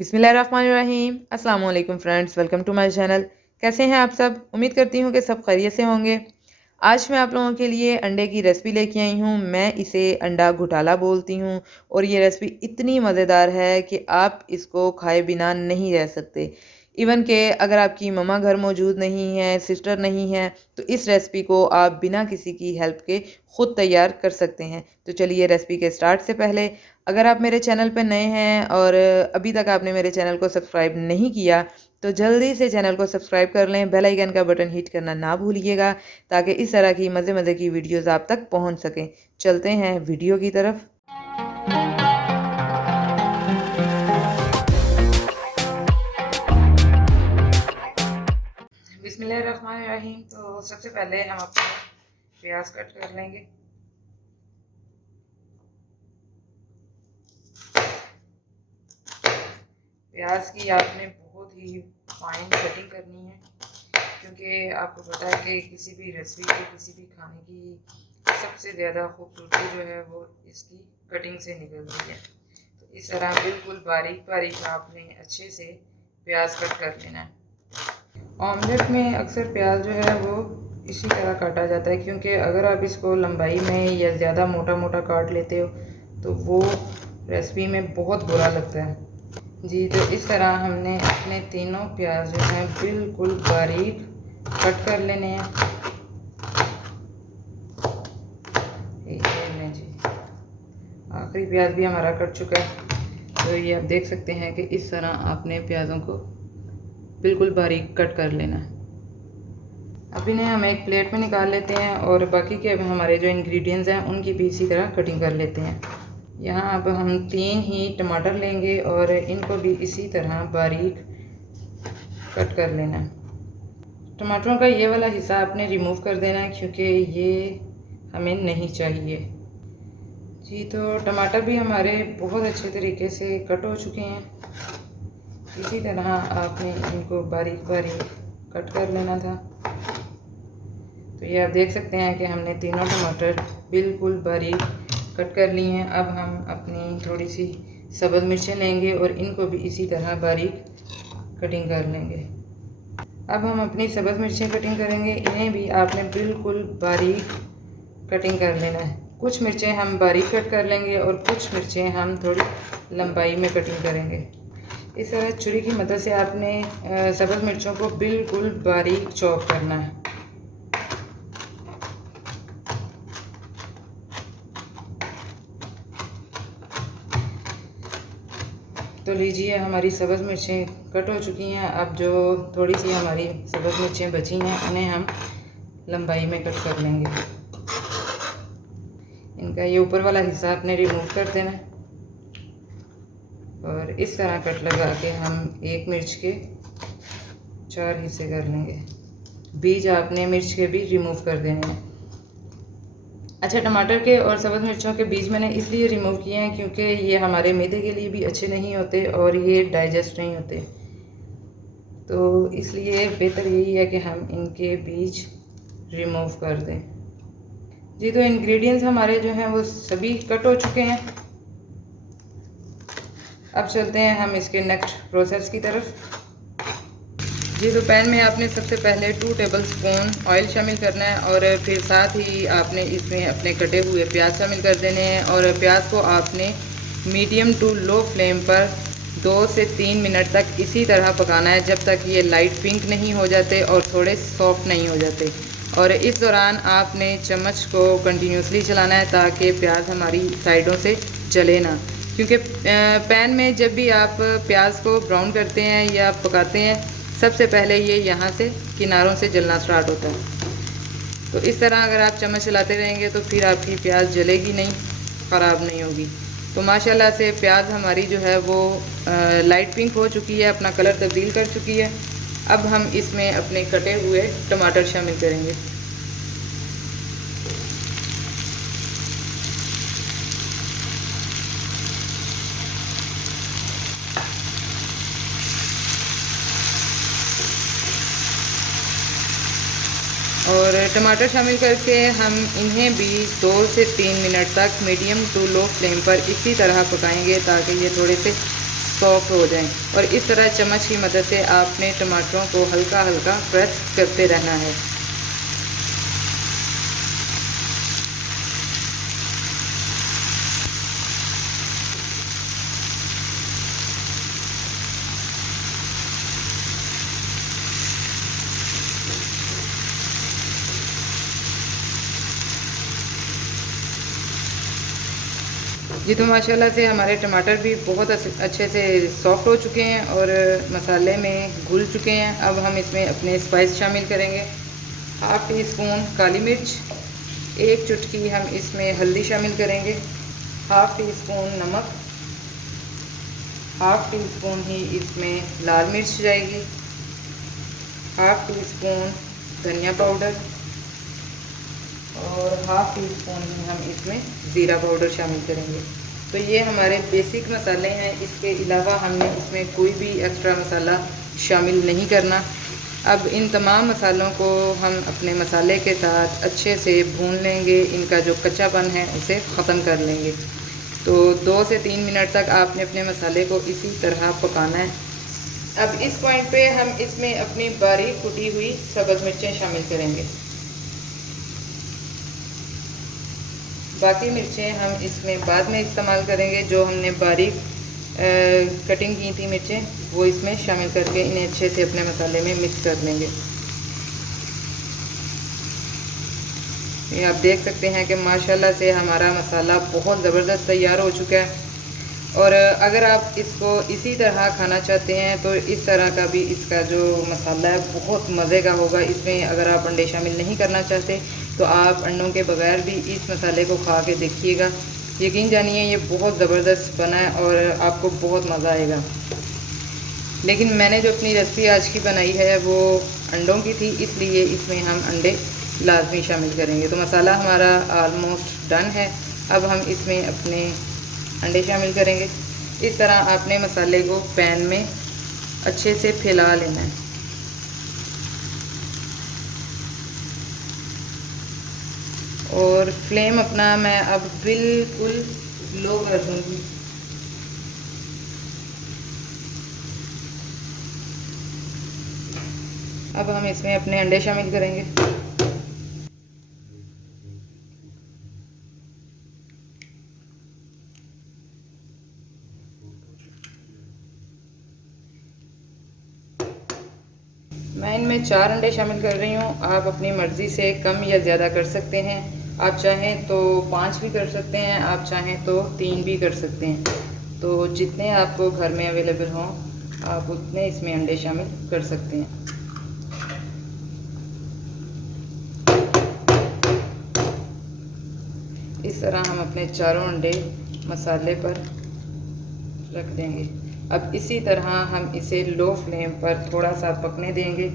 बिस्मिल्लाहिर्रहमानिर्रहीम। अस्सलाम वालेकुम friends, welcome to my channel. कैसे हैं आप सब? उम्मीद करती हूँ कि सब खैरियत से होंगे। आज मैं आप लोगों के लिए अंडे की रेसिपी लेके आई हूँ। मैं इसे अंडा घोटाला बोलती हूँ और ये रेसिपी इतनी मज़ेदार है कि आप इसको खाए बिना नहीं रह सकते। इवन के अगर आपकी मम्मा घर मौजूद नहीं है, सिस्टर नहीं है, तो इस रेसिपी को आप बिना किसी की हेल्प के ख़ुद तैयार कर सकते हैं। तो चलिए रेसिपी के स्टार्ट से पहले अगर आप मेरे चैनल पर नए हैं और अभी तक आपने मेरे चैनल को सब्सक्राइब नहीं किया तो जल्दी से चैनल को सब्सक्राइब कर लें, बेल आइकन का बटन हिट करना ना भूलिएगा ताकि इस तरह की मज़े मज़े की वीडियोस आप तक पहुंच सकें। चलते हैं वीडियो की तरफ। बिस्मिल्लाहिर्रहमानिर्रहीम। तो सबसे पहले हम अपना प्याज कट कर लेंगे। प्याज की आपने बहुत ही फाइन कटिंग करनी है क्योंकि आपको पता है कि किसी भी रेसिपी की, किसी भी खाने की सबसे ज़्यादा खूबसूरती जो है वो इसकी कटिंग से निकलती है। तो इस तरह बिल्कुल बारीक बारीक आपने अच्छे से प्याज कट कर लेना है। ऑमलेट में अक्सर प्याज जो है वो इसी तरह काटा जाता है क्योंकि अगर आप इसको लंबाई में या ज़्यादा मोटा मोटा काट लेते हो तो वो रेसिपी में बहुत बुरा लगता है जी। तो इस तरह हमने अपने तीनों प्याज जो हैं बिल्कुल बारीक कट कर लेने हैं। ये जी आखिरी प्याज भी हमारा कट चुका है। तो ये आप देख सकते हैं कि इस तरह आपने प्याज़ों को बिल्कुल बारीक कट कर लेना है। अब इन्हें हम एक प्लेट में निकाल लेते हैं और बाकी के हमारे जो इंग्रेडिएंट्स हैं उनकी भी इसी तरह कटिंग कर लेते हैं। यहाँ अब हम 3 ही टमाटर लेंगे और इनको भी इसी तरह बारीक कट कर लेना है। टमाटरों का ये वाला हिस्सा आपने रिमूव कर देना है क्योंकि ये हमें नहीं चाहिए जी। तो टमाटर भी हमारे बहुत अच्छे तरीके से कट हो चुके हैं। इसी तरह आपने इनको बारीक बारीक कट कर लेना था। तो ये आप देख सकते हैं कि हमने तीनों टमाटर बिल्कुल बारीक कट कर ली हैं। अब हम अपनी थोड़ी सी सब्ज़ मिर्चें लेंगे और इनको भी इसी तरह बारीक कटिंग कर लेंगे। अब हम अपनी सब्ज़ मिर्चें कटिंग करेंगे, इन्हें भी आपने बिल्कुल बारीक कटिंग कर लेना है। कुछ मिर्चें हम बारीक कट कर लेंगे और कुछ मिर्चें हम थोड़ी लंबाई में कटिंग करेंगे। इस तरह छुरी की मदद से आपने सब्ज़ मिर्चों को बिल्कुल बारीक चॉप करना है। तो लीजिए हमारी सब्ज़ मिर्चें कट हो चुकी हैं। अब जो थोड़ी सी हमारी सब्ज़ मिर्चें बची हैं उन्हें हम लंबाई में कट कर लेंगे। इनका ये ऊपर वाला हिस्सा आपने रिमूव कर देना और इस तरह कट लगा के हम एक मिर्च के 4 हिस्से कर लेंगे। बीज आपने मिर्च के भी रिमूव कर देने हैं। अच्छा, टमाटर के और सब्ज़ मिर्चों के बीज मैंने इसलिए रिमूव किए हैं क्योंकि ये हमारे मैदे के लिए भी अच्छे नहीं होते और ये डाइजेस्ट नहीं होते। तो इसलिए बेहतर यही है कि हम इनके बीज रिमूव कर दें जी। तो इंग्रेडिएंट्स हमारे जो हैं वो सभी कट हो चुके हैं। अब चलते हैं हम इसके नेक्स्ट प्रोसेस की तरफ जी। तो पैन में आपने सबसे पहले 2 टेबलस्पून ऑयल शामिल करना है और फिर साथ ही आपने इसमें अपने कटे हुए प्याज शामिल कर देने हैं और प्याज को आपने मीडियम टू लो फ्लेम पर 2 से 3 मिनट तक इसी तरह पकाना है जब तक ये लाइट पिंक नहीं हो जाते और थोड़े सॉफ्ट नहीं हो जाते। और इस दौरान आपने चम्मच को कंटिन्यूसली चलाना है ताकि प्याज हमारी साइडों से जले ना, क्योंकि पैन में जब भी आप प्याज को ब्राउन करते हैं या पकाते हैं सबसे पहले ये यहाँ से किनारों से जलना स्टार्ट होता है। तो इस तरह अगर आप चम्मच चलाते रहेंगे तो फिर आपकी प्याज जलेगी नहीं, ख़राब नहीं होगी। तो माशाल्लाह से प्याज हमारी जो है वो लाइट पिंक हो चुकी है, अपना कलर तब्दील कर चुकी है। अब हम इसमें अपने कटे हुए टमाटर शामिल करेंगे। और टमाटर शामिल करके हम इन्हें भी 2 से 3 मिनट तक मीडियम टू लो फ्लेम पर इसी तरह पकाएंगे ताकि ये थोड़े से सॉफ्ट हो जाएं। और इस तरह चम्मच की मदद से आपने टमाटरों को हल्का हल्का प्रेस करते रहना है। जी तो माशाल्लाह से हमारे टमाटर भी बहुत अच्छे से सॉफ्ट हो चुके हैं और मसाले में घुल चुके हैं। अब हम इसमें अपने स्पाइस शामिल करेंगे। हाफ़ टी स्पून काली मिर्च, 1 चुटकी हम इसमें हल्दी शामिल करेंगे, हाफ़ टी स्पून नमक, हाफ़ टी स्पून ही इसमें लाल मिर्च जाएगी, हाफ़ टी स्पून धनिया पाउडर और हाफ़ टी स्पून ही हम इसमें ज़ीरा पाउडर शामिल करेंगे। तो ये हमारे बेसिक मसाले हैं, इसके अलावा हमने इसमें कोई भी एक्स्ट्रा मसाला शामिल नहीं करना। अब इन तमाम मसालों को हम अपने मसाले के साथ अच्छे से भून लेंगे, इनका जो कच्चापन है उसे ख़त्म कर लेंगे। तो 2 से 3 मिनट तक आपने अपने मसाले को इसी तरह पकाना है। अब इस पॉइंट पे हम इसमें अपनी बारीक कुटी हुई सब्ज़ मिर्चें शामिल करेंगे। बाकी मिर्चें हम इसमें बाद में इस्तेमाल करेंगे। जो हमने बारीक कटिंग की थी मिर्चें, वो इसमें शामिल करके इन्हें अच्छे से अपने मसाले में मिक्स कर लेंगे। ये आप देख सकते हैं कि माशाल्लाह से हमारा मसाला बहुत ज़बरदस्त तैयार हो चुका है। और अगर आप इसको इसी तरह खाना चाहते हैं तो इस तरह का भी इसका जो मसाला है बहुत मज़े का होगा। इसमें अगर आप अंडे शामिल नहीं करना चाहते तो आप अंडों के बगैर भी इस मसाले को खा के देखिएगा। यकीन जानिए ये बहुत ज़बरदस्त बना है और आपको बहुत मज़ा आएगा। लेकिन मैंने जो अपनी रेसिपी आज की बनाई है वो अंडों की थी, इसलिए इसमें हम अंडे लाजमी शामिल करेंगे। तो मसाला हमारा ऑलमोस्ट डन है। अब हम इसमें अपने अंडे शामिल करेंगे। इस तरह आपने मसाले को पैन में अच्छे से फैला लेना है। और फ्लेम अपना मैं अब बिल्कुल लो कर दूँगी। अब हम इसमें अपने अंडे शामिल करेंगे। मैं इनमें 4 अंडे शामिल कर रही हूँ। आप अपनी मर्ज़ी से कम या ज़्यादा कर सकते हैं। आप चाहें तो 5 भी कर सकते हैं, आप चाहें तो 3 भी कर सकते हैं। तो जितने आपको घर में अवेलेबल हों आप उतने इसमें अंडे शामिल कर सकते हैं। इस तरह हम अपने चारों अंडे मसाले पर रख देंगे। अब इसी तरह हम इसे लो फ्लेम पर थोड़ा सा पकने देंगे।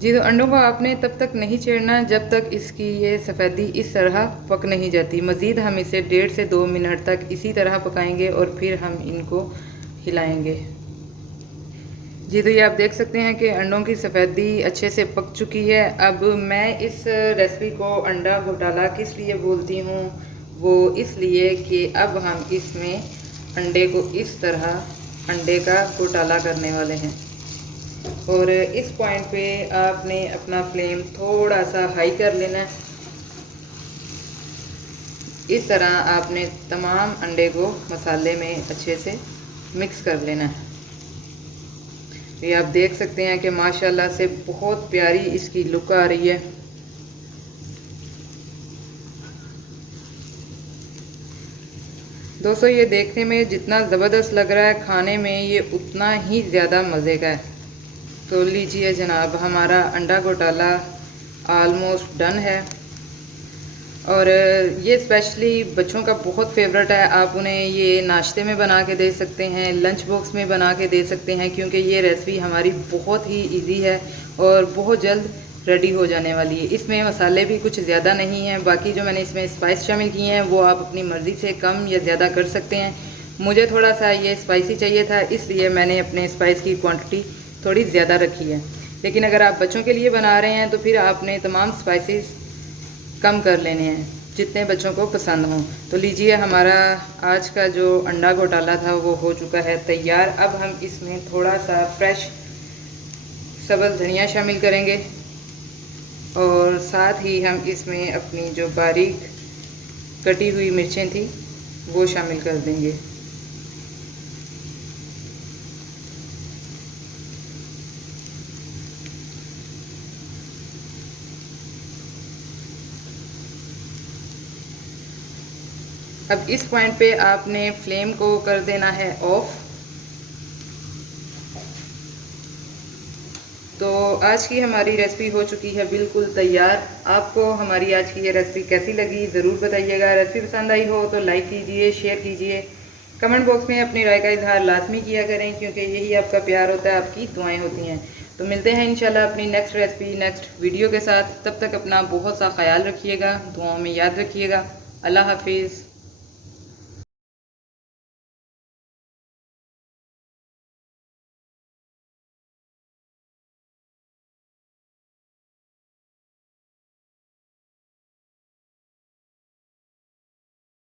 जी तो अंडों को आपने तब तक नहीं छेड़ना जब तक इसकी ये सफ़ेदी इस तरह पक नहीं जाती। मज़ीद हम इसे 1.5 से 2 मिनट तक इसी तरह पकाएंगे और फिर हम इनको हिलाएंगे। जी तो ये आप देख सकते हैं कि अंडों की सफ़ेदी अच्छे से पक चुकी है। अब मैं इस रेसिपी को अंडा घोटाला किस लिए बोलती हूँ, वो इसलिए कि अब हम इसमें अंडे को इस तरह अंडे का घोटाला करने वाले हैं। और इस पॉइंट पे आपने अपना फ्लेम थोड़ा सा हाई कर लेना है। इस तरह आपने तमाम अंडे को मसाले में अच्छे से मिक्स कर लेना है। ये आप देख सकते हैं कि माशाल्लाह से बहुत प्यारी इसकी लुक आ रही है। दोस्तों ये देखने में जितना ज़बरदस्त लग रहा है, खाने में ये उतना ही ज़्यादा मज़े का है। तो लीजिए जनाब, हमारा अंडा घोटाला ऑलमोस्ट डन है। और ये स्पेशली बच्चों का बहुत फेवरेट है। आप उन्हें ये नाश्ते में बना के दे सकते हैं, लंच बॉक्स में बना के दे सकते हैं, क्योंकि ये रेसिपी हमारी बहुत ही इजी है और बहुत जल्द रेडी हो जाने वाली है। इसमें मसाले भी कुछ ज़्यादा नहीं हैं। बाकी जो मैंने इसमें स्पाइस शामिल किए हैं वो आप अपनी मर्ज़ी से कम या ज़्यादा कर सकते हैं। मुझे थोड़ा सा ये स्पाइसी चाहिए था, इसलिए मैंने अपने स्पाइस की क्वांटिटी थोड़ी ज़्यादा रखी है। लेकिन अगर आप बच्चों के लिए बना रहे हैं तो फिर आपने तमाम स्पाइसेस कम कर लेने हैं। जितने बच्चों को पसंद हों। तो लीजिए, हमारा आज का जो अंडा घोटाला था वो हो चुका है तैयार। अब हम इसमें थोड़ा सा फ्रेश सब्ज़ धनिया शामिल करेंगे और साथ ही हम इसमें अपनी जो बारीक कटी हुई मिर्चें थी वो शामिल कर देंगे। अब इस पॉइंट पे आपने फ्लेम को कर देना है ऑफ। तो आज की हमारी रेसिपी हो चुकी है बिल्कुल तैयार। आपको हमारी आज की ये रेसिपी कैसी लगी ज़रूर बताइएगा। रेसिपी पसंद आई हो तो लाइक कीजिए, शेयर कीजिए, कमेंट बॉक्स में अपनी राय का इजहार लाजमी किया करें, क्योंकि यही आपका प्यार होता है, आपकी दुआएं होती हैं। तो मिलते हैं इंशाल्लाह अपनी नेक्स्ट रेसिपी नेक्स्ट वीडियो के साथ। तब तक अपना बहुत सा ख्याल रखिएगा, दुआओं में याद रखिएगा। अल्लाह हाफिज़।